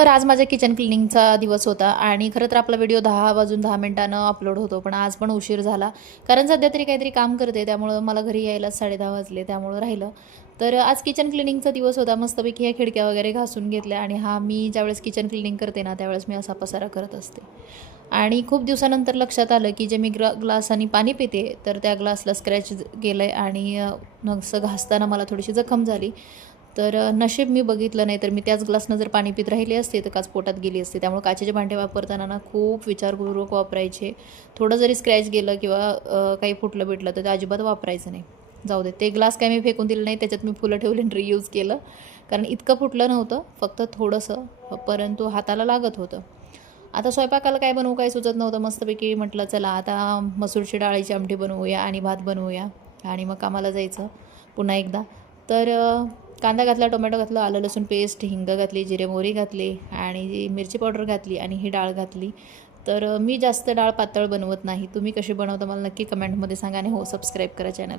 तर आज माझ्या किचन क्लिनिंगचा दिवस होता आणि खरं तर आपला व्हिडिओ 10 वाजून 10 मिनिटानं अपलोड होतो, पण आज पण उशीर झाला. कारण सध्या तरी काहीतरी काम करते, त्यामुळं मला घरी यायला 10:30 वाजले, त्यामुळं राहिलं. तर आज किचन क्लिनिंगचा दिवस होता. मस्तपैकी ह्या खिडक्या वगैरे घासून घेतल्या आणि मी ज्यावेळेस किचन क्लिनिंग करते ना, त्यावेळेस मी असा पसारा करत असते. आणि खूप दिवसानंतर लक्षात आलं, की जे मी ग्लासाने पाणी पिते, तर त्या ग्लासला स्क्रॅच गेलं आहे आणि असं घासताना मला थोडीशी जखम झाली. तर नशीब मी बघितलं नाही, तर मी त्याच ग्लासनं जर पाणी पित राहिली असते, तर काच पोटात गेली असते. त्यामुळे काचेचे भांडे वापरताना ना खूप विचारपूर्वक वापरायचे. थोडं जरी स्क्रॅच गेलं किंवा काही फुटलं बिटलं, तर ते अजिबात वापरायचं नाही. जाऊ दे. ते ग्लास काय मी फेकून दिलं नाही, त्याच्यात मी फुलं ठेवली आणि रियूज केलं. कारण इतकं फुटलं नव्हतं, फक्त थोडंसं, परंतु हाताला लागत होतं. आता स्वयंपाकाला काय बनवू काही सुचत नव्हतं. मस्तपैकी म्हटलं चला आता मसूरची डाळीची आमटी बनवूया आणि भात बनवूया आणि मग कामाला जायचं पुन्हा एकदा. तर कांदा घातला, टोमॅटो घातलं, आलं लसूण पेस्ट, हिंग घातली, जिरे मोहरी घातली आणि मिरची पावडर घातली आणि ही डाळ घातली. तर मी जास्त डाळ पातळ बनवत नाही. तुम्ही कशी बनवता मला नक्की कमेंटमध्ये सांगा आणि हो सबस्क्राईब करा चॅनल.